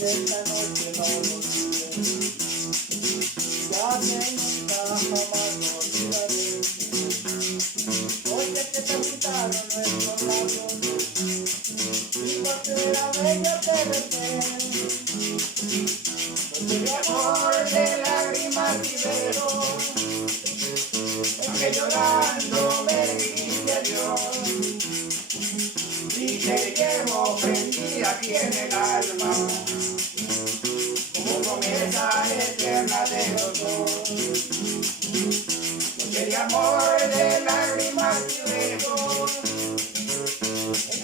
que esta noche no lo olvides, ya que nunca jamás lo olvidaré, porque que te juntaron nuestros labios y porque era bello te besé, porque mi amor de lágrimas y besos, que llorando me dijiste adiós, y te llevo prendida aquí en el alma, como promesa eterna de los dos, porque el amor de lágrimas y besos,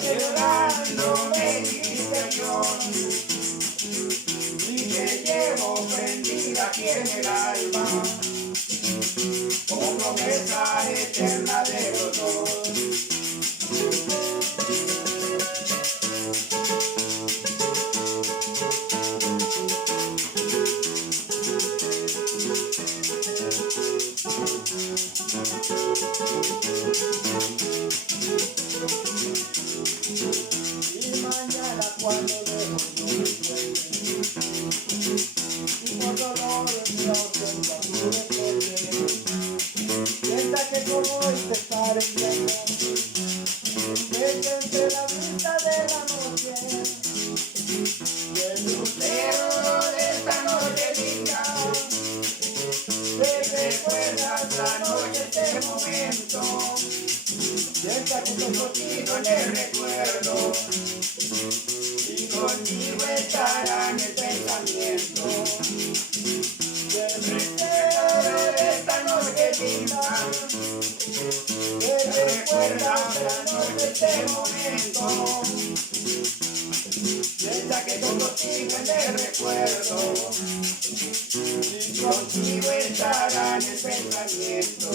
que llorando me dijiste adiós, y te llevo prendida aquí en el alma, como promesa eterna de los dos. Y mañana cuando lejos no me encuentre, y por dolor en mi ausencia tú recuerdes, piensa que como hoy te estaré viendo, desde entre la vista de la noche, y el lucero de esta noche linda, te recuerdas la noche, este momento, piensa que estoy contigo en el recuerdo, y conmigo estará en el pensamiento, el lucero de esta noche linda, que recuerda la noche, este momento, piensa que estoy contigo en el recuerdo, y contigo estará en el pensamiento.